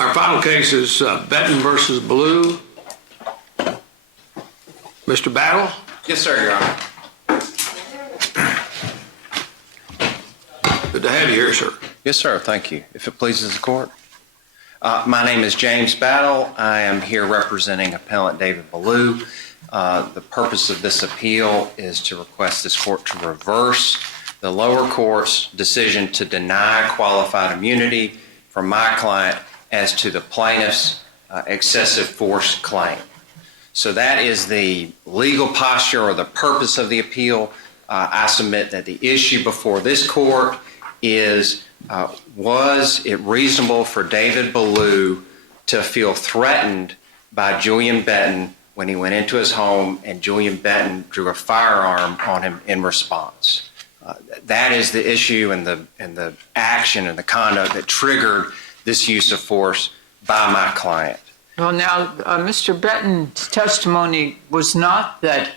Our final case is Benton versus Blue. Mr. Battle? Yes, sir, Your Honor. Good to have you here, sir. Yes, sir. Thank you. If it pleases the court. My name is James Battle. I am here representing appellant David Ballou. The purpose of this appeal is to request this court to reverse the lower court's decision to deny qualified immunity from my client as to the plaintiff's excessive force claim. So that is the legal posture or the purpose of the appeal. I submit that the issue before this court is, was it reasonable for David Ballou to feel threatened by Julian Benton when he went into his home and Julian Benton drew a firearm on him in response? That is the issue and the action and the conduct that triggered this use of force by my client. Well, now, Mr. Benton's testimony was not that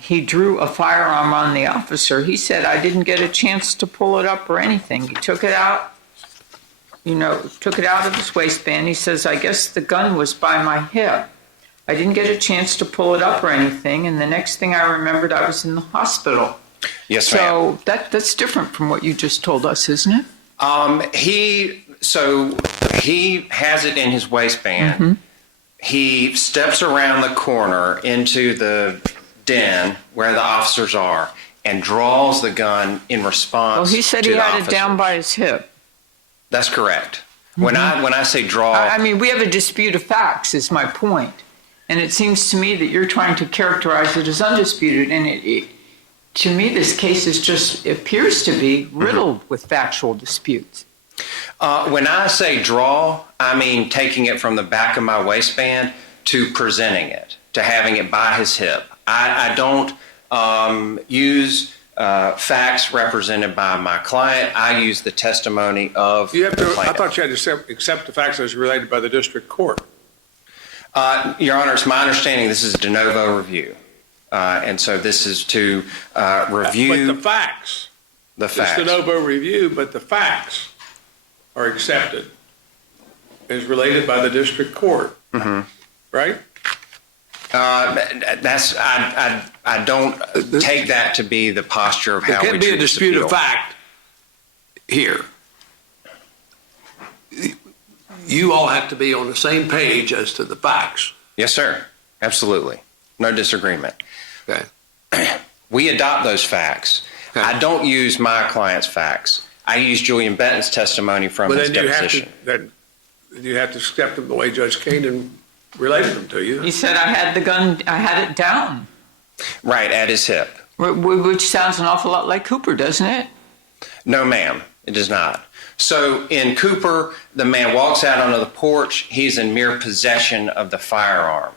he drew a firearm on the officer. He said, I didn't get a chance to pull it up or anything. He took it out, took it out of his waistband. He says, I guess the gun was by my hip. I didn't get a chance to pull it up or anything. And the next thing I remembered, I was in the hospital. Yes, ma'am. So that's different from what you just told us, isn't it? He has it in his waistband. Mm-hmm. He steps around the corner into the den where the officers are and draws the gun in response. Well, he said he had it down by his hip. That's correct. Mm-hmm. When I say draw, I mean, we have a dispute of facts, is my point. And it seems to me that you're trying to characterize it as undisputed. And to me, this case appears to be riddled with factual disputes. When I say draw, I mean taking it from the back of my waistband to presenting it, to having it by his hip. I don't use facts represented by my client. I use the testimony of the plaintiff. I thought you had to accept the facts as related by the district court. Your Honor, it's my understanding this is a de novo review. And so this is to review. But the facts. The facts. It's de novo review, but the facts are accepted as related by the district court. Mm-hmm. Right? I don't take that to be the posture of how we treat this appeal. There can't be a dispute of fact here. You all have to be on the same page as to the facts. Yes, sir. Absolutely. No disagreement. Okay. We adopt those facts. Okay. I don't use my client's facts. I use Julian Benton's testimony from his deposition. Then you have to accept them the way Judge Keenan related them to you. He said, I had the gun, I had it down. Right, at his hip. Which sounds an awful lot like Cooper, doesn't it? No, ma'am, it does not. So in Cooper, the man walks out onto the porch. He's in mere possession of the firearm.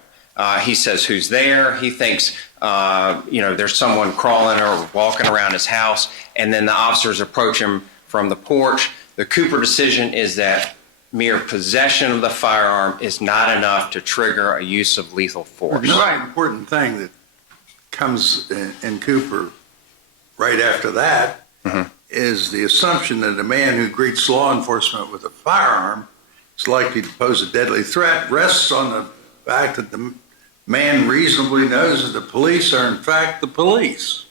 He says, who's there? He thinks, there's someone crawling or walking around his house. And then the officers approach him from the porch. The Cooper decision is that mere possession of the firearm is not enough to trigger a use of lethal force. The very important thing that comes in Cooper right after that is the assumption that a man who greets law enforcement with a firearm is likely to pose a deadly threat rests on the fact that the man reasonably knows that the police are in fact the police.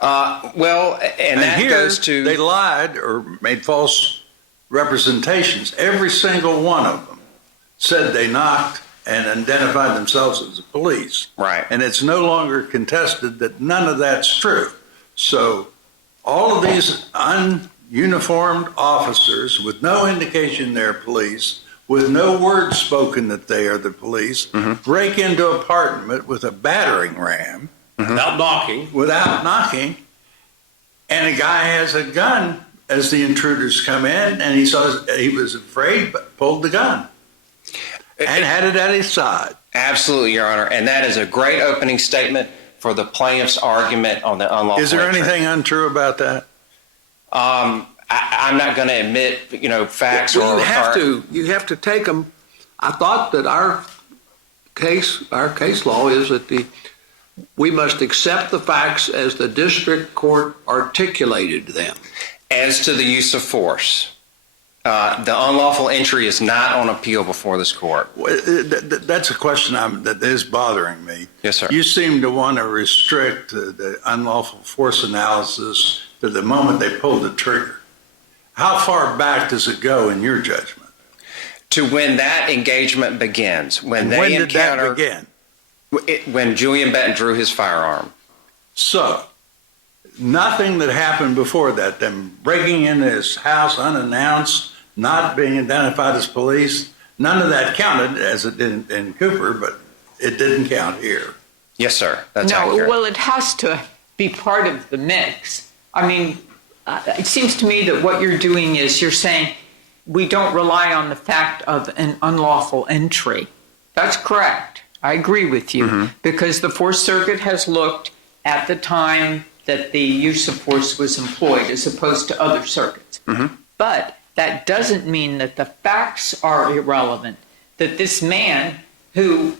And that here, goes to... They lied or made false representations. Every single one of them said they knocked and identified themselves as the police. Right. And it's no longer contested that none of that's true. So all of these ununiformed officers with no indication they're police, with no word spoken that they are the police, break into an apartment with a battering ram. Without knocking. And a guy has a gun as the intruders come in, and he was afraid, but pulled the gun and had it at his side. Absolutely, Your Honor. And that is a great opening statement for the plaintiff's argument on the unlawful. Is there anything untrue about that? I'm not going to admit, facts. Well, you have to take them. I thought that our case law is that we must accept the facts as the district court articulated them. As to the use of force. The unlawful entry is not on appeal before this court. That's a question that is bothering me. Yes, sir. You seem to want to restrict the unlawful force analysis to the moment they pull the trigger. How far back does it go in your judgment? To when that engagement begins, when And they when did encounter, that begin? when Julian Benton drew his firearm. So, nothing that happened before that, them breaking into his house unannounced, not being identified as police, none of that counted as it did in Cooper, but it didn't count here. Yes, sir. That's No, accurate. well, it has to be part of the mix. I mean, it seems to me that what you're doing is you're saying we don't rely on the fact of an unlawful entry. That's correct. I agree with you, because the Fourth Circuit has looked at the time that the use of force was employed as opposed to other circuits. But that doesn't mean that the facts are irrelevant, that this man who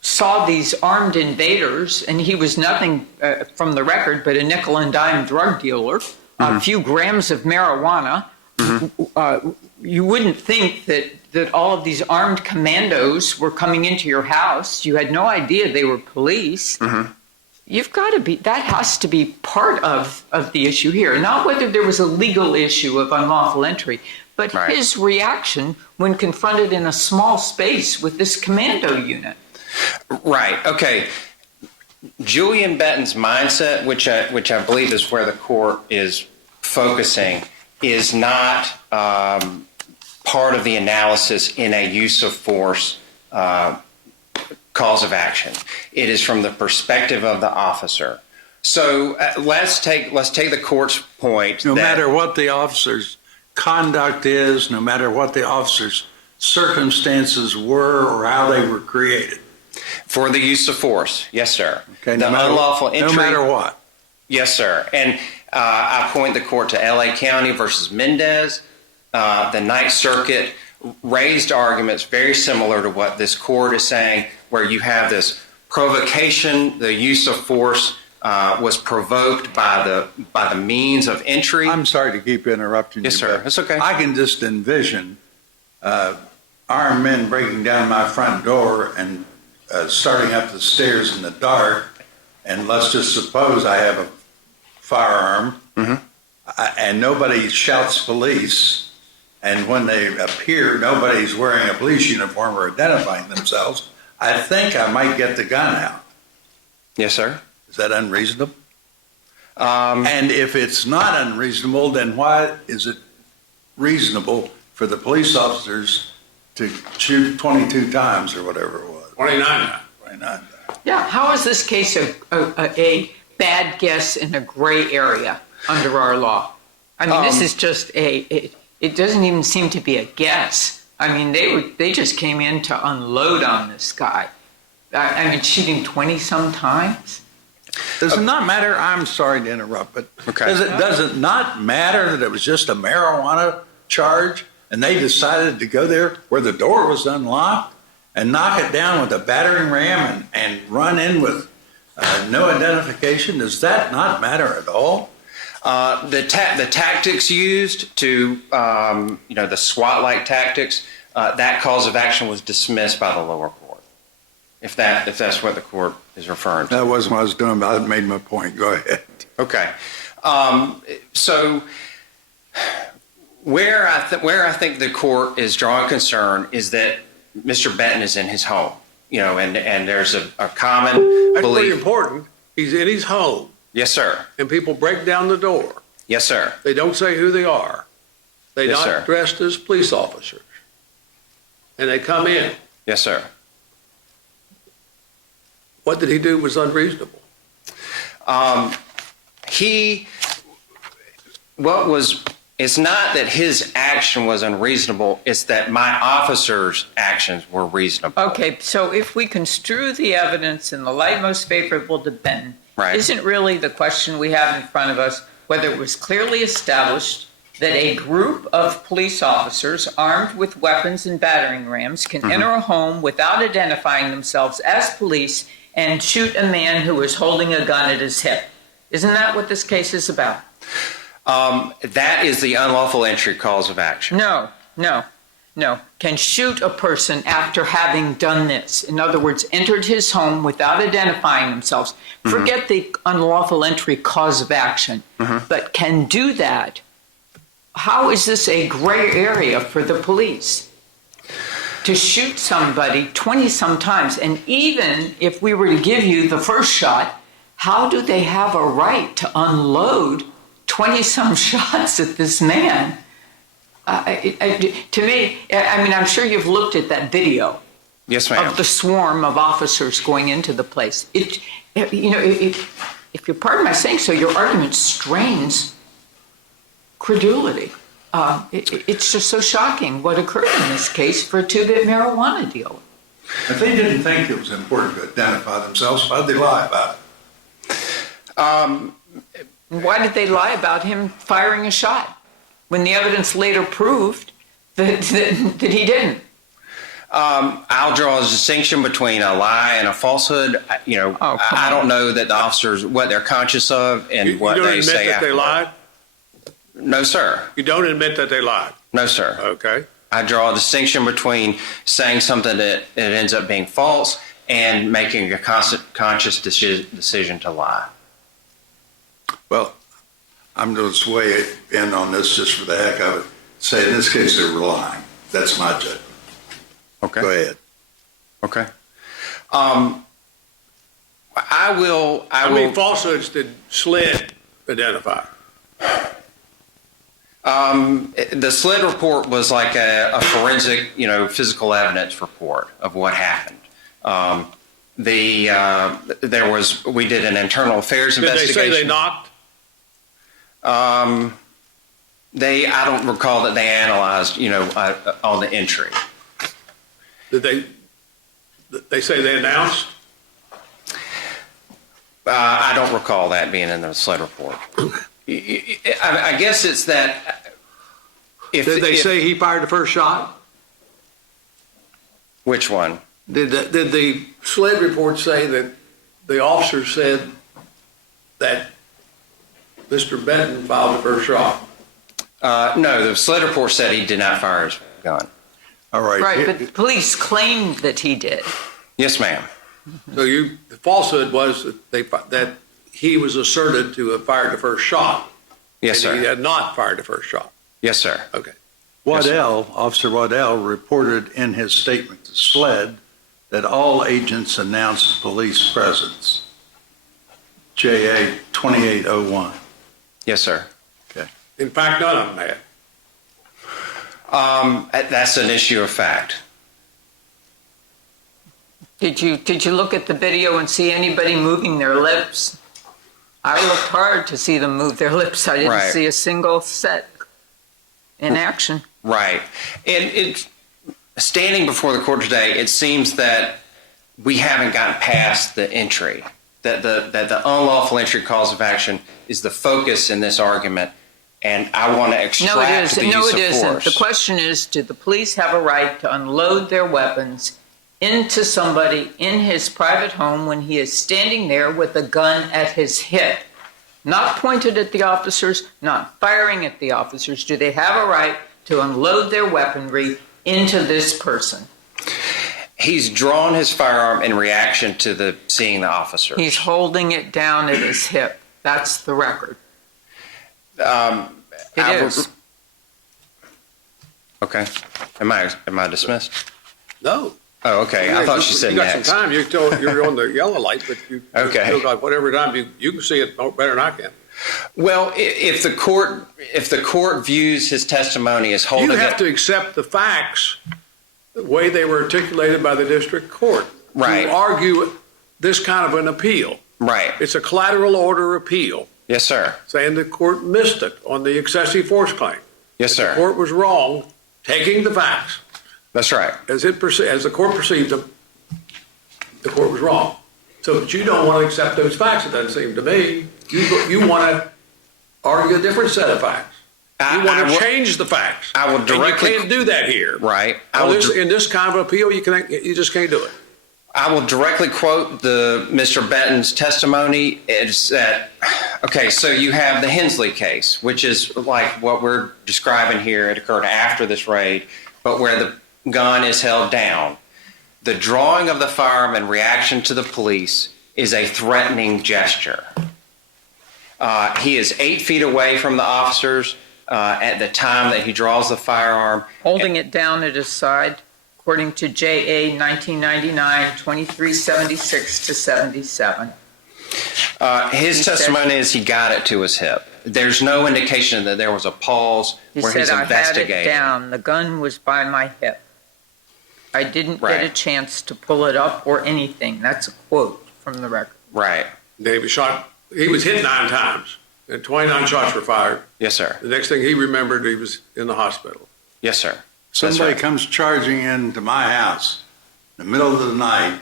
saw these armed invaders, and he was nothing from the record but a nickel and dime drug dealer, a few grams of marijuana, you wouldn't think that all of these armed commandos were coming into your house. You had no idea they were police. You've got to be, that has to be part of the issue here. Not whether there was a legal issue of unlawful entry, but his reaction when confronted in a small space with this commando unit. Right. Okay. Julian Benton's mindset, which I believe is where the court is focusing, is not part of the analysis in a use of force cause of action. It is from the perspective of the officer. So let's take the court's point. No matter what the officer's conduct is, no matter what the officer's circumstances were or how they were created. For the use of force, yes, sir. Okay, the unlawful entry. No matter what. Yes, sir. And I point the court to L.A. County versus Mendez. The Ninth Circuit raised arguments very similar to what this court is saying, where you have this provocation, the use of force was provoked by the means of entry. I'm sorry to keep interrupting you. Yes, sir. That's okay. I can just envision armed men breaking down my front door and starting up the stairs in the dark, and let's just suppose I have a firearm, and nobody shouts police, and when they appear, nobody's wearing a police uniform or identifying themselves. I think I might get the gun out. Yes, sir. Is that unreasonable? And if it's not unreasonable, then why is it reasonable for the police officers to shoot 22 times or whatever it was? 29. 29. Yeah, how is this case a bad guess in a gray area under our law? I mean, this is just it doesn't even seem to be a guess. I mean, they just came in to unload on this guy. I mean, shooting 20-some times. Does it not matter? I'm sorry to interrupt, but Okay. does it not matter that it was just a marijuana charge and they decided to go there where the door was unlocked and knock it down with a battering ram and run in with no identification? Does that not matter at all? The tactics used to, the SWAT-like tactics, that cause of action was dismissed by the lower court. If that's what the court is referring to. That wasn't what I was doing, but I made my point. Go ahead. Okay. So where I think the court is drawing concern is that Mr. Benton is in his home, and there's a common That's pretty belief. important. He's in his home, Yes, sir. and people break down the door. Yes, sir. They don't say who they are. They're Yes, not sir. dressed as police officers. And they come in. Yes, sir. What did he do was unreasonable? It's not that his action was unreasonable, it's that my officer's actions were reasonable. Okay, so if we construe the evidence in the light most favorable to Benton, Right. isn't really the question we have in front of us whether it was clearly established that a group of police officers armed with weapons and battering rams can enter a home without identifying themselves as police and shoot a man who is holding a gun at his hip? Isn't that what this case is about? That is the unlawful entry cause of action. No. Can shoot a person after having done this. In other words, entered his home without identifying themselves. Forget the unlawful entry cause of action, but can do that. How is this a gray area for the police? To shoot somebody 20-some times, and even if we were to give you the first shot, how do they have a right to unload 20-some shots at this man? To me, I mean, I'm sure you've looked at that video. Yes, ma'am. Of the swarm of officers going into the place. If you pardon my saying so, your argument strains credulity. It's just so shocking what occurred in this case for a 2-bit marijuana deal. If they didn't think it was important to identify themselves, why'd they lie about it? Why did they lie about him firing a shot when the evidence later proved that he didn't? I'll draw a distinction between a lie and a falsehood. I don't know that the officers, what they're conscious of and what they say You don't admit that they lied? No, sir. You don't admit that they lied? No, sir. Okay. I draw a distinction between saying something that it ends up being false and making a conscious decision to lie. Well, I'm going to sway in on this just for the heck of it. Say in this case they were lying. That's my judgment. Okay. Go ahead. Okay. I will. How many falsehoods did SLED identify? The SLED report was like a forensic, physical evidence report of what happened. We did an internal affairs investigation. Did they say they knocked? I don't recall that they analyzed, on the entry. Did they say they announced? I don't recall that being in the SLED report. I guess it's that. Did they say he fired the first shot? Which one? Did the SLED report say that the officer said that Mr. Benton fired the first shot? No, the SLED report said he did not fire his gun. All right. Right, but the police claimed that he did. Yes, ma'am. So the falsehood was that he was asserted to have fired the first shot. Yes, sir. He had not fired the first shot. Yes, sir. Okay. Officer Waddell reported in his statement to SLED that all agents announced police presence. JA 2801. Yes, sir. In fact, none of them had. That's an issue of fact. Did you look at the video and see anybody moving their lips? I looked hard to see them move their lips. I didn't see a single set in action. Right. And standing before the court today, it seems that we haven't gotten past the entry, that the unlawful entry cause of action is the focus in this argument, and I want to extract the use of force. No, it isn't. The question is, did the police have a right to unload their weapons into somebody in his private home when he is standing there with a gun at his hip, not pointed at the officers, not firing at the officers? Do they have a right to unload their weaponry into this person? He's drawn his firearm in reaction to seeing the officer. He's holding it down at his hip. That's the record. It is. Okay. Am I dismissed? No. Oh, okay. I thought she said you got next. some time. You're on the yellow light, but you Okay. still got whatever time you can see it better than I can. Well, if the court views his testimony as holding You have it, to accept the facts the way they were articulated by the district court. Right. To argue this kind of an appeal. right? It's a collateral order appeal, Yes, sir. saying the court missed it on the excessive force claim. Yes, The sir. court was wrong, taking the facts That's right. as the court perceived them. The court was wrong. So, but you don't want to accept those facts. It doesn't seem to me. You want to argue a different set of facts. You want to change the facts. I will directly. And you can't do that here. Right. In this kind of appeal, you just can't do it. I will directly quote Mr. Benton's testimony. It's that Okay, so you have the Hensley case, which is like what we're describing here. It occurred after this raid, but where the gun is held down. The drawing of the firearm in reaction to the police is a threatening gesture. He is 8 feet away from the officers at the time that he draws the firearm. Holding it down at his side, according to JA 1999, 2376 to 77. His testimony is he got it to his hip. There's no indication that there was a pause where he's He said, I had it investigating. down. The gun was by my hip. I didn't get a Right. chance to pull it up or anything. That's a quote from the record. Right. He was shot, he was hit 9 times, and 29 shots were fired. Yes, sir. The next thing he remembered, he was in the hospital. Yes, sir. Somebody right. comes charging into my house in the middle of the night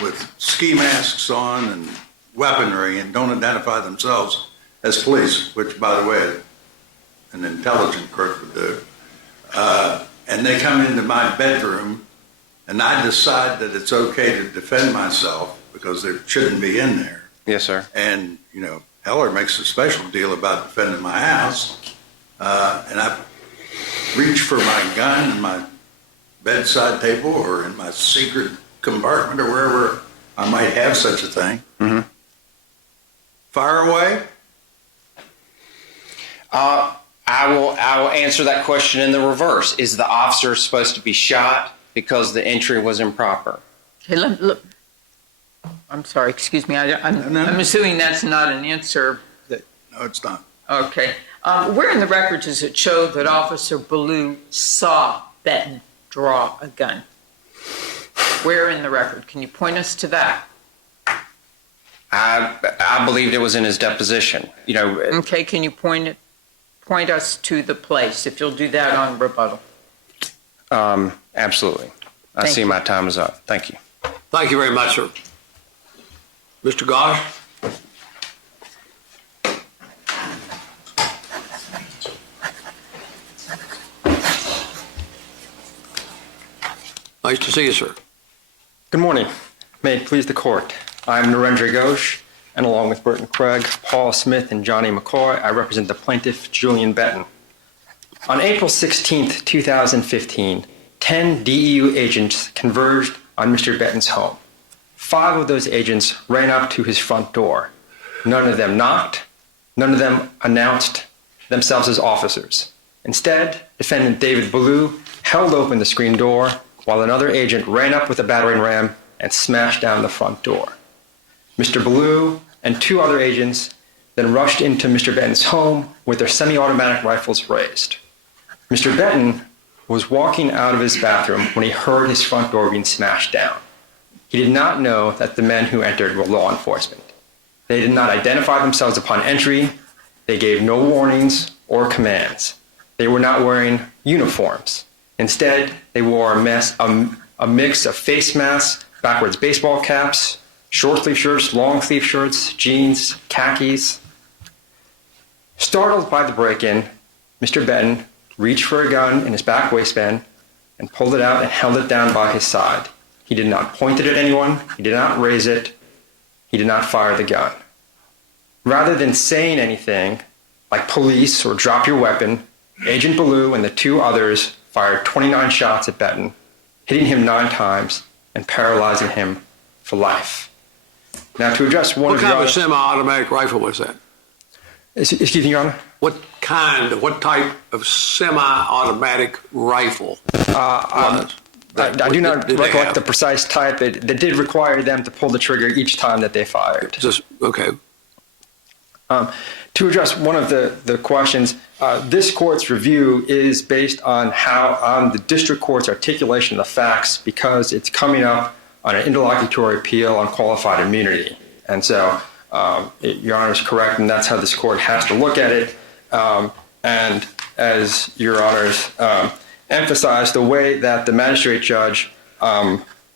with ski masks on and weaponry and don't identify themselves as police, which, by the way, an intelligent crook would do. And they come into my bedroom, and I decide that it's okay to defend myself because they shouldn't be in there. Yes, sir. And, you know, Heller makes a special deal about defending my house. And I reach for my gun in my bedside table or in my secret compartment or wherever I might have such a thing. Mm-hmm. Fire away. I will answer that question in the reverse. Is the officer supposed to be shot because the entry was improper? Okay, look. I'm sorry, excuse me. I'm No. assuming that's not an answer. No, it's not. Okay. Where in the record does it show that Officer Ballou saw Benton draw a gun? Where in the record? Can you point us to that? I believed it was in his deposition. You know, Okay, can you point us to the place, if you'll do that on rebuttal? absolutely. I Thank see you. my time is up. Thank you. Thank you very much, sir. Mr. Gosh? Nice to see you, sir. Good morning. May it please the court. I'm Narendra Ghosh, and along with Burton Craig, Paul Smith, and Johnny McCoy, I represent the plaintiff, Julian Benton. On April 16, 2015, 10 DEU agents converged on Mr. Benton's home. 5 of those agents ran up to his front door. None of them knocked. None of them announced themselves as officers. Instead, defendant David Ballou held open the screen door while another agent ran up with a battering ram and smashed down the front door. Mr. Ballou and 2 other agents then rushed into Mr. Benton's home with their semi-automatic rifles raised. Mr. Benton was walking out of his bathroom when he heard his front door being smashed down. He did not know that the men who entered were law enforcement. They did not identify themselves upon entry. They gave no warnings or commands. They were not wearing uniforms. Instead, they wore a mix of face masks, backwards baseball caps, short sleeve shirts, long sleeve shirts, jeans, khakis. Startled by the break-in, Mr. Benton reached for a gun in his back waistband and pulled it out and held it down by his side. He did not point it at anyone. He did not raise it. He did not fire the gun. Rather than saying anything like police or drop your weapon, Agent Ballou and the 2 others fired 29 shots at Benton, hitting him 9 times and paralyzing him for life. Now, to address one What of kind of a your... semi-automatic rifle was that? Excuse me, Your Honor? What type of semi-automatic rifle was? I do not Did they recollect have? the precise type. It did require them to pull the trigger each time that they fired. Okay. To address one of the questions, this court's review is based on the district court's articulation of the facts because it's coming up on an interlocutory appeal on qualified immunity. And so, Your Honor is correct, and that's how this court has to look at it. And as Your Honors emphasized, the way that the magistrate judge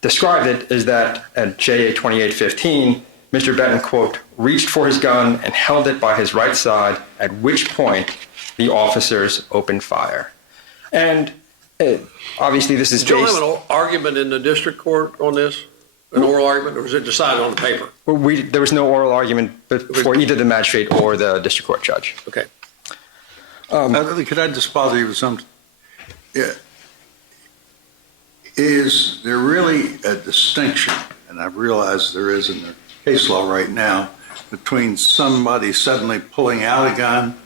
described it is that at JA 2815, Mr. Benton, quote, reached for his gun and held it by his right side, at which point the officers opened fire. And obviously this is Did you based... have an argument in the district court on this? an oral argument, or was it decided on the paper? There was no oral argument before either the magistrate or the district court judge. Okay. Could I just bother you with something? Yeah. Is there really a distinction, and I realize there is in the case law right now, between somebody suddenly pulling out a gun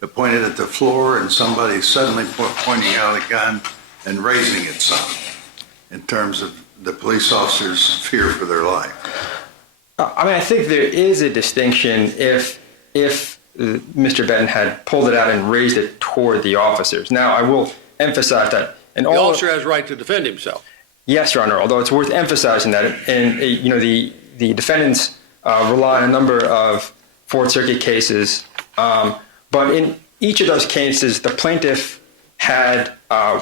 to point it at the floor and somebody suddenly pointing out a gun and raising it some, in terms of the police officer's fear for their life? I mean, I think there is a distinction if Mr. Benton had pulled it out and raised it toward the officers. Now, I will emphasize that The officer has right to defend himself. Yes, Your Honor, although it's worth emphasizing that, and the defendants rely on a number of Fourth Circuit cases, but in each of those cases, the plaintiff had,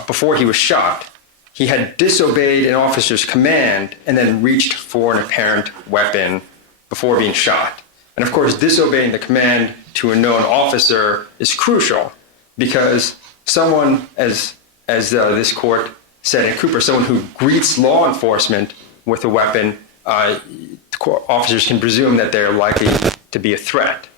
before he was shot, he had disobeyed an officer's command and then reached for an apparent weapon before being shot. And of course, disobeying the command to a known officer is crucial because someone, as this court said in Cooper, someone who greets law enforcement with a weapon, officers can presume that they're likely to be a threat.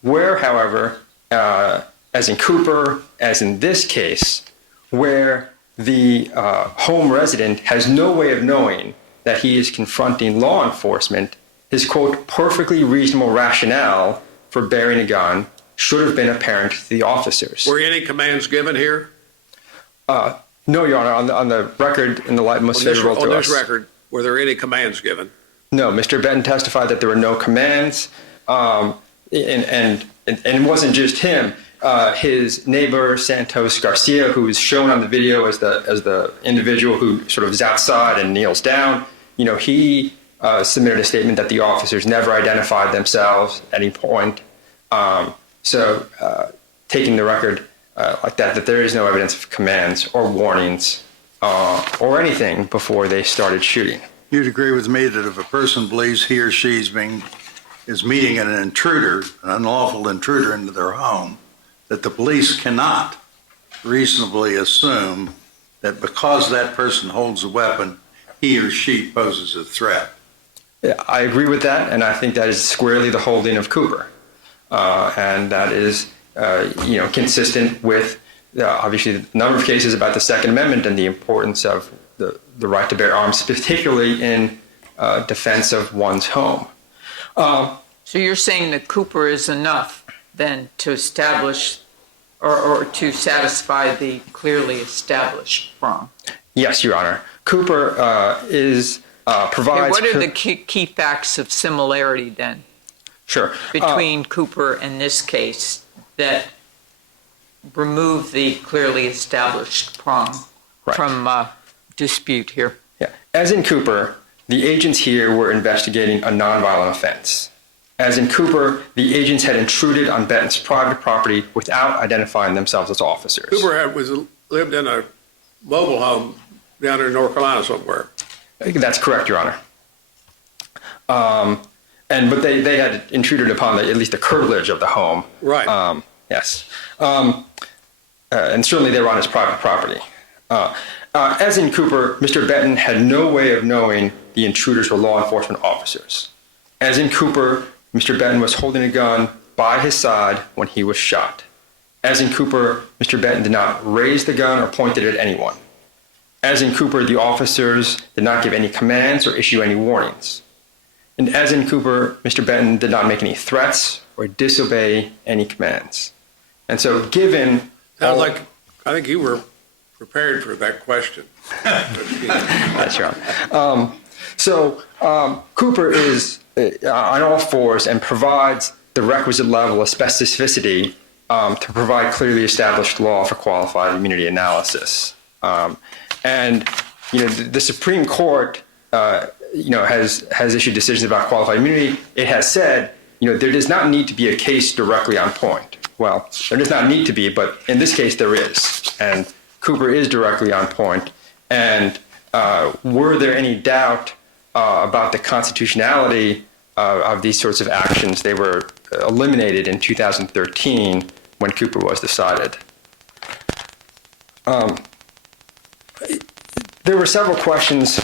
Where, however, as in Cooper, as in this case, where the home resident has no way of knowing that he is confronting law enforcement, his, quote, perfectly reasonable rationale for bearing a gun should have been apparent to the officers. Were any commands given here? No, Your Honor, on the record, in the light most favorable to us. On this record, were there any commands given? No, Mr. Benton testified that there were no commands, and it wasn't just him. His neighbor, Santos Garcia, who is shown on the video as the individual who sort of is outside and kneels down, he submitted a statement that the officers never identified themselves at any point. So taking the record like that there is no evidence of commands or warnings or anything before they started shooting. You'd agree with me that if a person believes he or she is meeting an intruder, an unlawful intruder into their home, that the police cannot reasonably assume that because that person holds a weapon, he or she poses a threat. Yeah, I agree with that, and I think that is squarely the holding of Cooper, and that is consistent with obviously the number of cases about the Second Amendment and the importance of the right to bear arms, particularly in defense of one's home. So you're saying that Cooper is enough then to establish or to satisfy the clearly established prong? Yes, Your Honor. Cooper provides... What are the key facts of similarity then? Sure. Between Cooper and this case that remove the clearly established prong from dispute here? Yeah. As in Cooper, the agents here were investigating a nonviolent offense. As in Cooper, the agents had intruded on Benton's private property without identifying themselves as officers. Cooper lived in a mobile home down in North Carolina somewhere. I think that's correct, Your Honor. But they had intruded upon at least the curtilage of the home. Right. Yes. And certainly they were on his private property. As in Cooper, Mr. Benton had no way of knowing the intruders were law enforcement officers. As in Cooper, Mr. Benton was holding a gun by his side when he was shot. As in Cooper, Mr. Benton did not raise the gun or point it at anyone. As in Cooper, the officers did not give any commands or issue any warnings. And as in Cooper, Mr. Benton did not make any threats or disobey any commands. And so given... Sounds like, I think you were prepared for that question. That's right. Cooper is on all fours and provides the requisite level of specificity to provide clearly established law for qualified immunity analysis. The Supreme Court, has issued decisions about qualified immunity. It has said, there does not need to be a case directly on point. Well, there does not need to be, but in this case there is. And Cooper is directly on point. And were there any doubt about the constitutionality of these sorts of actions, they were eliminated in 2013 when Cooper was decided. There were several questions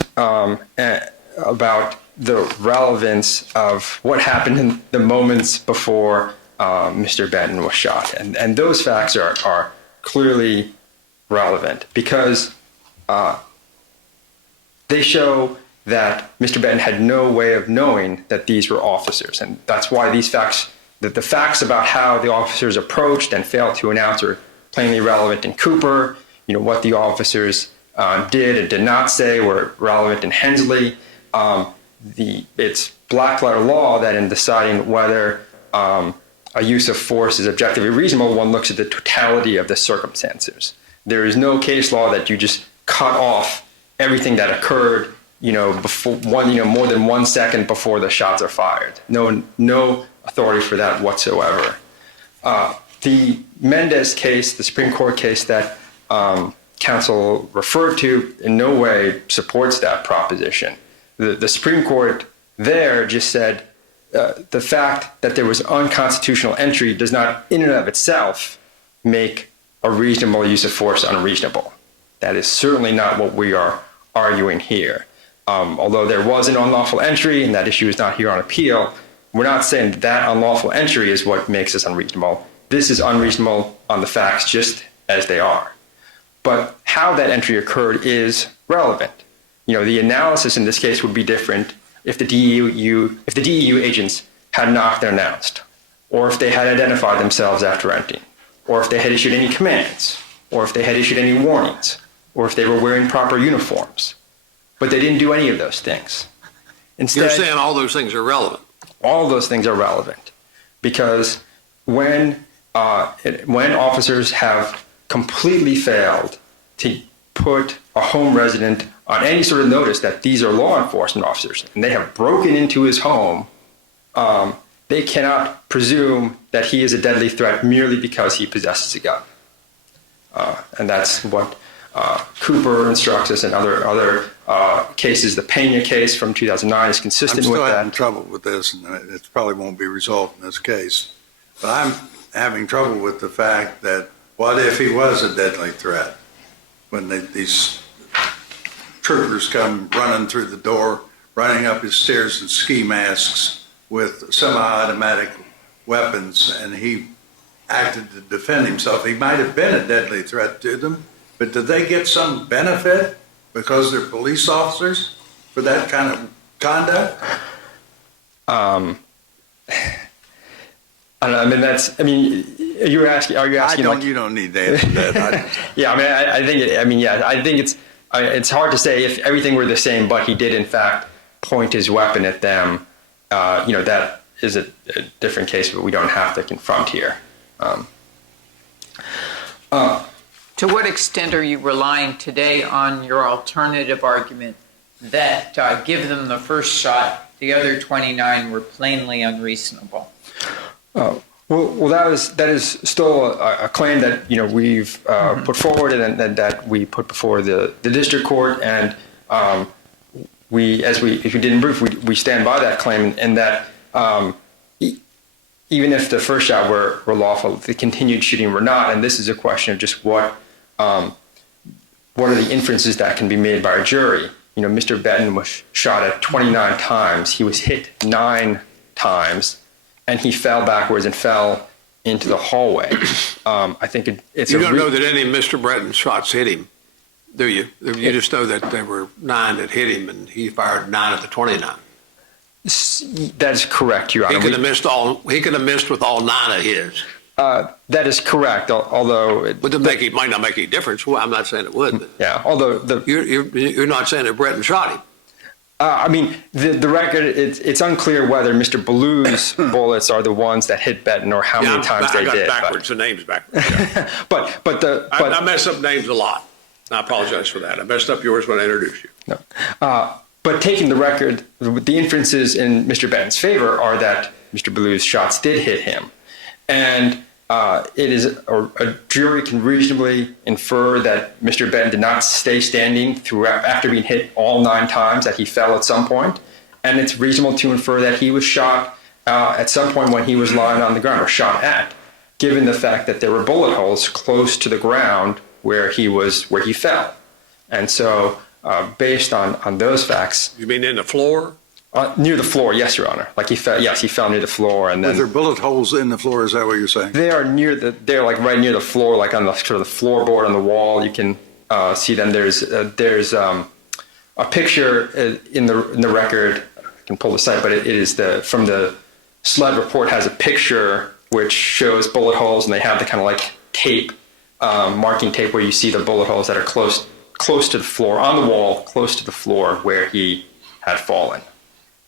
about the relevance of what happened in the moments before Mr. Benton was shot. And those facts are clearly relevant because they show that Mr. Benton had no way of knowing that these were officers. And that's why these facts, that the facts about how the officers approached and failed to announce are plainly relevant in Cooper. What the officers did and did not say were relevant in Hensley. It's black letter law that in deciding whether a use of force is objectively reasonable, one looks at the totality of the circumstances. There is no case law that you just cut off everything that occurred, before more than 1 second before the shots are fired. No authority for that whatsoever. The Mendez case, the Supreme Court case that counsel referred to, in no way supports that proposition. The Supreme Court there just said the fact that there was unconstitutional entry does not in and of itself make a reasonable use of force unreasonable. That is certainly not what we are arguing here. Although there was an unlawful entry and that issue is not here on appeal, we're not saying that unlawful entry is what makes this unreasonable. This is unreasonable on the facts just as they are. But how that entry occurred is relevant. The analysis in this case would be different if the DEU agents had knocked and announced, or if they had identified themselves after entering, or if they had issued any commands, or if they had issued any warnings, or if they were wearing proper uniforms. But they didn't do any of those things. Instead, You're saying all those things are relevant. all those things are relevant because when officers have completely failed to put a home resident on any sort of notice that these are law enforcement officers and they have broken into his home, they cannot presume that he is a deadly threat merely because he possesses a gun. And that's what Cooper instructs us and other cases. The Pena case from 2009 is consistent with that. I'm still having trouble with this, and it probably won't be resolved in this case. But I'm having trouble with the fact that what if he was a deadly threat when these troopers come running through the door, running up his stairs in ski masks with semi-automatic weapons, and he acted to defend himself. He might have been a deadly threat to them, but did they get some benefit because they're police officers for that kind of conduct? I don't know. Are you asking? You don't need to answer that. Yeah, I think it's hard to say if everything were the same, but he did in fact point his weapon at them. That is a different case, but we don't have to confront here. To what extent are you relying today on your alternative argument that give them the first shot, the other 29 were plainly unreasonable? Well, that is still a claim that we've put forward and that we put before the district court, and if we did in brief, we stand by that claim, and that even if the first shot were lawful, the continued shooting were not, and this is a question of just what are the inferences that can be made by a jury. Mr. Benton was shot at 29 times. He was hit 9 times. And he fell backwards and fell into the hallway. I think it's. You don't know that any of Mr. Bretton's shots hit him, do you? You just know that there were 9 that hit him, and he fired 9 of the 29. That's correct, Your Honor. He could have missed all. He could have missed with all 9 of his. That is correct. Although it might not make any difference. Well, I'm not saying it would. But yeah. Although you're not saying that Bretton shot him. The record, it's unclear whether Mr. Ballew's bullets are the ones that hit Benton or how many times they did. I got backwards. The name's backwards. Yeah. I mess up names a lot. I apologize for that. I messed up yours when I introduced you. No. But taking the record, the inferences in Mr. Benton's favor are that Mr. Ballew's shots did hit him. And it is a jury can reasonably infer that Mr. Benton did not stay standing throughout after being hit all 9 times, that he fell at some point. And it's reasonable to infer that he was shot at some point when he was lying on the ground, or shot at, given the fact that there were bullet holes close to the ground where he fell. And so based on those facts, You mean in the floor? near the floor, yes, Your Honor. Like he fell near the floor, and Were then there bullet holes in the floor? Is that what you're saying? they are they're like right near the floor, like on the sort of the floorboard on the wall. You can see them. There's a picture in the record. I can pull the site, but it is from the SLED report has a picture which shows bullet holes, and they have the kind of like tape, marking tape, where you see the bullet holes that are close to the floor on the wall, close to the floor where he had fallen.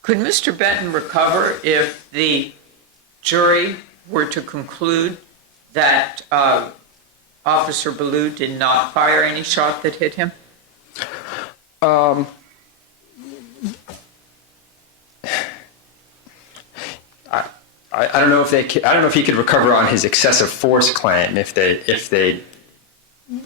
Could Mr. Benton recover if the jury were to conclude that Officer Ballou did not fire any shot that hit him? I don't know if I don't know if he could recover on his excessive force claim if they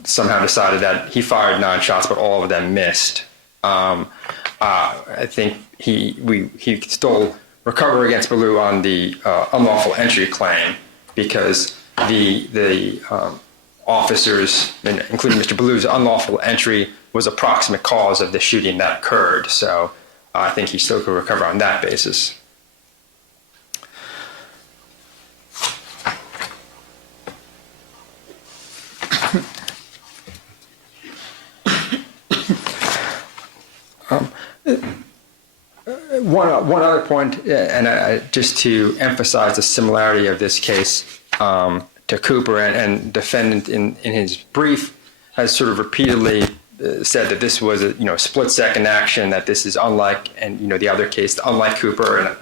somehow decided that he fired 9 shots but all of them missed. I think he could still recover against Ballou on the unlawful entry claim because the officers, including Mr. Ballou's unlawful entry, was a proximate cause of the shooting that occurred. So I think he still could recover on that basis. One other point, and just to emphasize the similarity of this case to Cooper, and defendant in his brief has sort of repeatedly said that this was a split-second action, that this is unlike, and the other case, unlike Cooper, and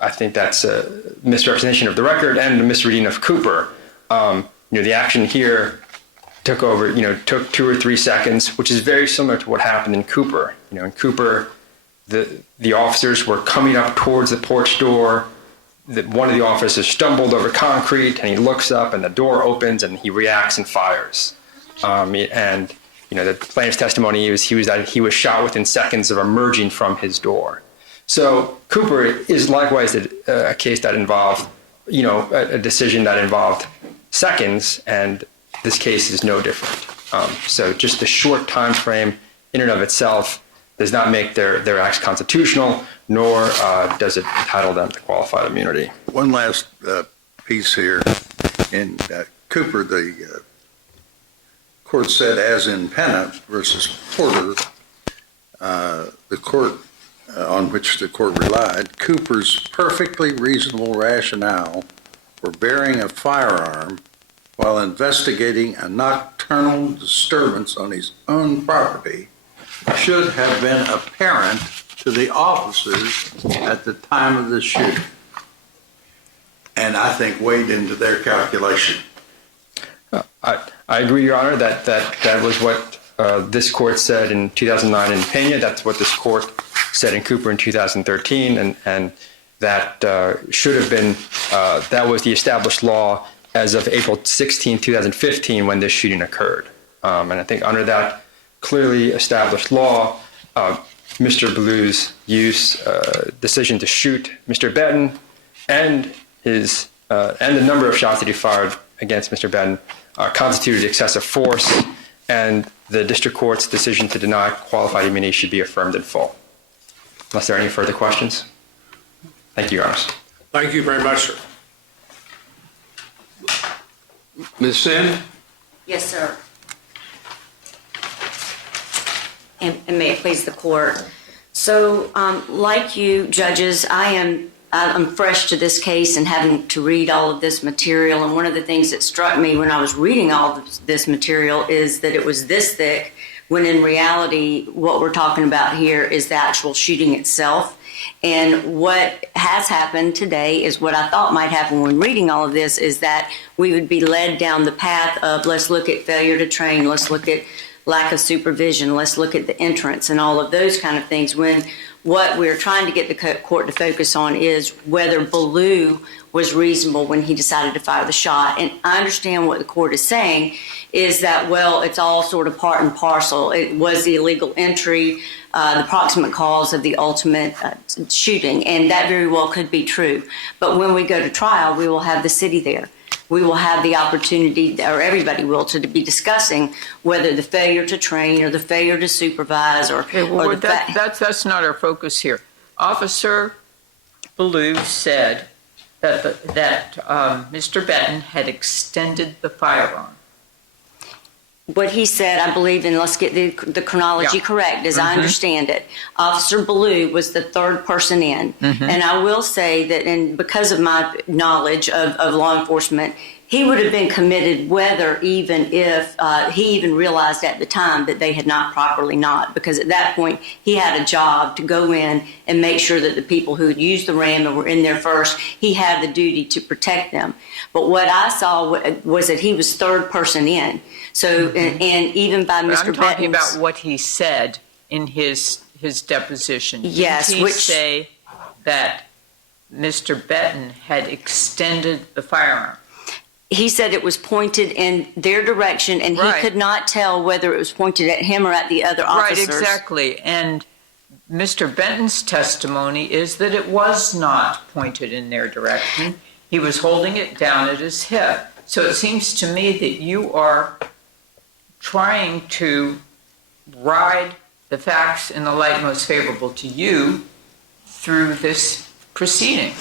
I think that's a misrepresentation of the record and a misreading of Cooper. The action here took 2 or 3 seconds, which is very similar to what happened in Cooper. In Cooper, the officers were coming up towards the porch door. One of the officers stumbled over concrete, and he looks up, and the door opens, and he reacts and fires. The plaintiff's testimony is he was shot within seconds of emerging from his door. So Cooper is likewise a case that involved, a decision that involved seconds, and this case is no different. So just the short time frame in and of itself does not make their acts constitutional, nor does it entitle them to qualified immunity. One last piece here. In Cooper, the court said, as in Penna versus Porter, the court on which the court relied, Cooper's perfectly reasonable rationale for bearing a firearm while investigating a nocturnal disturbance on his own property should have been apparent to the officers at the time of the shooting, and I think weighed into their calculation. I agree, Your Honor, that was what this court said in 2009 in Pena. That's what this court said in Cooper in 2013, and that should have been, that was the established law as of April 16, 2015, when this shooting occurred. And I think under that clearly established law, Mr. Ballou's decision to shoot Mr. Benton and the number of shots that he fired against Mr. Benton constituted excessive force, and the district court's decision to deny qualified immunity should be affirmed in full. Unless there are any further questions. Thank you, Your Honor. Thank you very much, sir. Ms. Sin? Yes, sir. And may it please the court. So, like you, judges, I'm fresh to this case and having to read all of this material. And one of the things that struck me when I was reading all of this material is that it was this thick, when in reality, what we're talking about here is the actual shooting itself. And what has happened today is what I thought might happen when reading all of this, is that we would be led down the path of, let's look at failure to train, let's look at lack of supervision, let's look at the entrance and all of those kind of things, when what we're trying to get the court to focus on is whether Ballou was reasonable when he decided to fire the shot. And I understand what the court is saying is that, well, it's all sort of part and parcel. It was the illegal entry, the proximate cause of the ultimate shooting, and that very well could be true. But when we go to trial, we will have the city there. we will have the opportunity, or everybody will, to be discussing whether the failure to train or the failure to supervise or, Okay, well, or the fact. that's not our focus here. Officer Ballou said that Mr. Benton had extended the firearm. What he said, I believe, and let's get the chronology Yeah. correct, as I understand it, Officer Ballou was the third person in. And I will say that, and because of my knowledge of law enforcement, he would have been committed whether even if he even realized at the time that they had not properly knocked, because at that point he had a job to go in and make sure that the people who had used the ram and were in there first, he had the duty to protect them. But what I saw was that he was third person in. So, and even by But Mr. I'm talking Benton's, about what he said in his deposition. Yes, Didn't he which- say that Mr. Benton had extended the firearm? he said it was pointed in their direction, and Right. he could not tell whether it was pointed at him or at the other officers. Right, exactly. And Mr. Benton's testimony is that it was not pointed in their direction. He was holding it down at his hip. So it seems to me that you are trying to ride the facts in the light most favorable to you through this proceeding.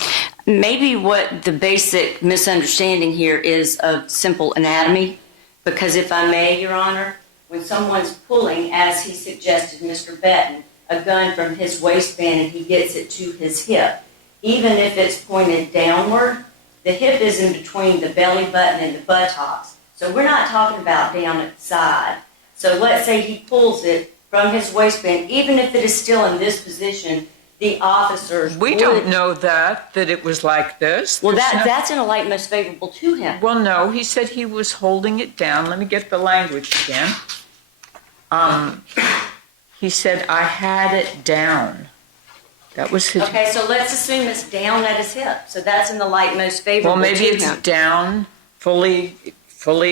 Maybe what the basic misunderstanding here is of simple anatomy, because if I may, Your Honor, when someone's pulling, as he suggested, Mr. Benton, a gun from his waistband and he gets it to his hip, even if it's pointed downward, the hip is in between the belly button and the buttocks. So we're not talking about down at the side. So let's say he pulls it from his waistband, even if it is still in this position, the officers We would... don't know that it was like this. Well, There's no- that's in a light most favorable to him. Well, no, he said he was holding it down. Let me get the language again. He said, I had it down. That was his. Okay, so let's assume it's down at his hip. So that's in the light most favorable Well, maybe to it's him. down, fully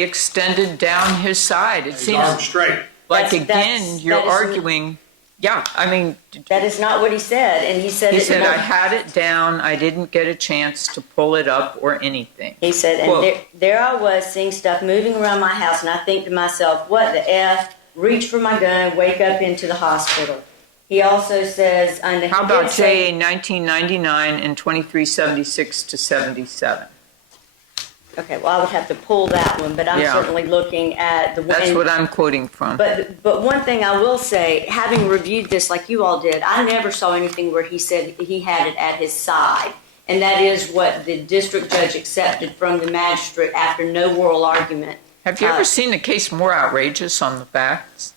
extended down his side. It His arm seems straight. like, That's- again, you're that is- arguing. Yeah, I mean, That is not what he said, and he said he it. said, I had it down. I didn't get a chance to pull it up or anything. He said, and Quote. there I was seeing stuff moving around my house, and I think to myself, what the F? Reach for my gun, wake up into the hospital. He also says, and he How about did say- JA 1999 and 2376 to 77? Okay, well, I would have to pull that one, but I'm Yeah. certainly looking at the one. That's what I'm quoting from. But one thing I will say, having reviewed this like you all did, I never saw anything where he said he had it at his side. And that is what the district judge accepted from the magistrate after no oral argument. Have you ever seen a case more outrageous on the facts?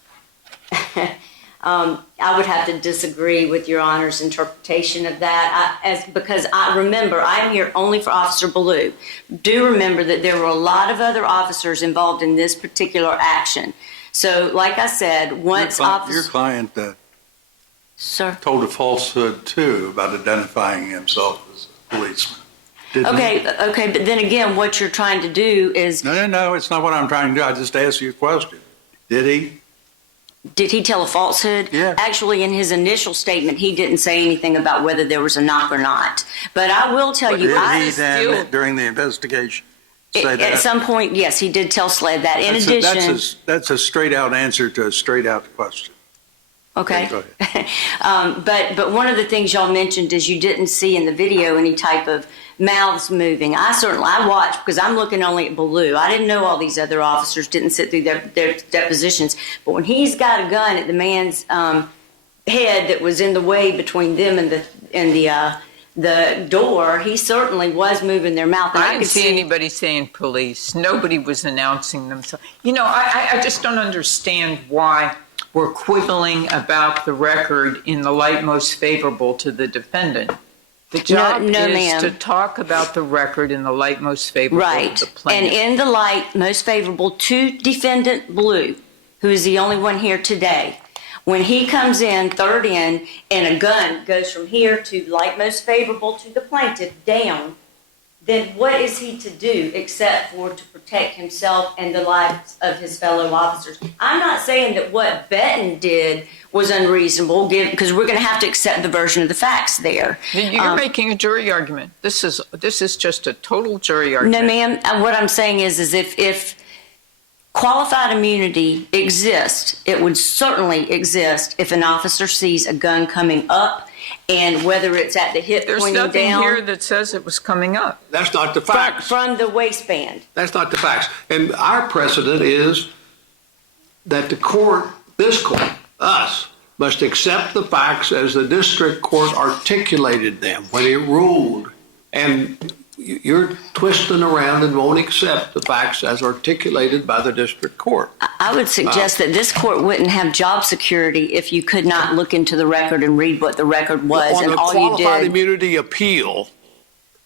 I would have to disagree with Your Honor's interpretation of that, because I remember, I'm here only for Officer Ballou. Do remember that there were a lot of other officers involved in this particular action. So, like I said, once Your officer... client Sir? told a falsehood too about identifying himself as a policeman. Didn't he? Okay, but then again, what you're trying to do is, No, it's not what I'm trying to do. I just asked you a question. Did he? did he tell a falsehood? Yeah. Actually, in his initial statement, he didn't say anything about whether there was a knock or not. But I will tell But you, did I he then, still- during the investigation, say at that? some point, yes, he did tell SLED that. In That's addition... that's a straight out answer to a straight out question. Okay. Go ahead. But one of the things y'all mentioned is you didn't see in the video any type of mouths moving. I watched because I'm looking only at Ballou. I didn't know all these other officers didn't sit through their depositions. But when he's got a gun at the man's head that was in the way between them and the door, he certainly was moving their mouth. And I didn't could see anybody saying police. Nobody was announcing themselves. You know, I just don't understand why we're quibbling about the record in the light most favorable to the defendant. The job no, is ma'am. to talk about the record in the light most favorable Right. to the And plaintiff. in the light most favorable to defendant Ballou, who is the only one here today, when he comes in, third in, and a gun goes from here to light most favorable to the plaintiff down, then what is he to do except for to protect himself and the lives of his fellow officers? I'm not saying that what Benton did was unreasonable, because we're going to have to accept the version of the facts there. You're making a jury argument. This is just a total jury No, argument. ma'am. What I'm saying is if qualified immunity exists, it would certainly exist if an officer sees a gun coming up, and whether it's at the hip There's pointing nothing down here that says it was coming up. That's not the facts. from the waistband. That's not the facts. And our precedent is that the court, this court, us, must accept the facts as the district court articulated them when it ruled. And you're twisting around and won't accept the facts as articulated by the district court. I would suggest that this court wouldn't have job security if you could not look into the record and read what the record was, On and the all you qualified did. immunity appeal,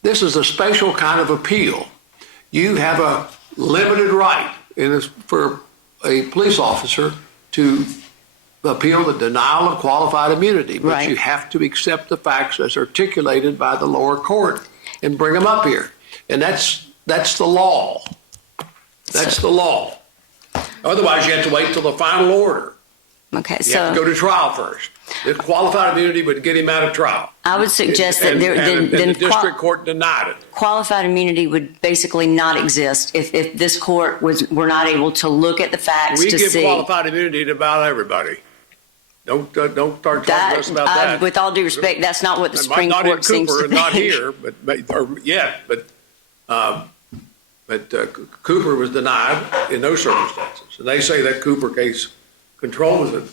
this is a special kind of appeal. You have a limited right for a police officer to appeal the denial of qualified immunity, but Right. you have to accept the facts as articulated by the lower court and bring them up here. And that's the law. That's the law. Otherwise, you have to wait till the final order. Okay, You have to go so to trial first. The qualified immunity would get him out of trial. I would suggest that And the then district court denied it. qualified immunity would basically not exist if this court were not able to look at the facts We to give see. qualified immunity to about everybody. Don't start talking to us about that. With all due respect, that's not what the Supreme Not in Court seems Cooper to and not think. here, but Cooper was denied in those circumstances. And they say that Cooper case controls it.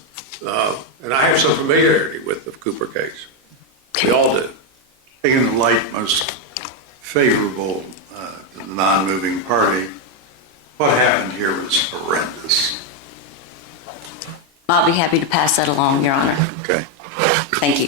And I have some familiarity with the Cooper case. We all do. Taking the light most favorable to the non-moving party, what happened here was horrendous. I'll be happy to pass that along, Your Honor. Okay. Thank you.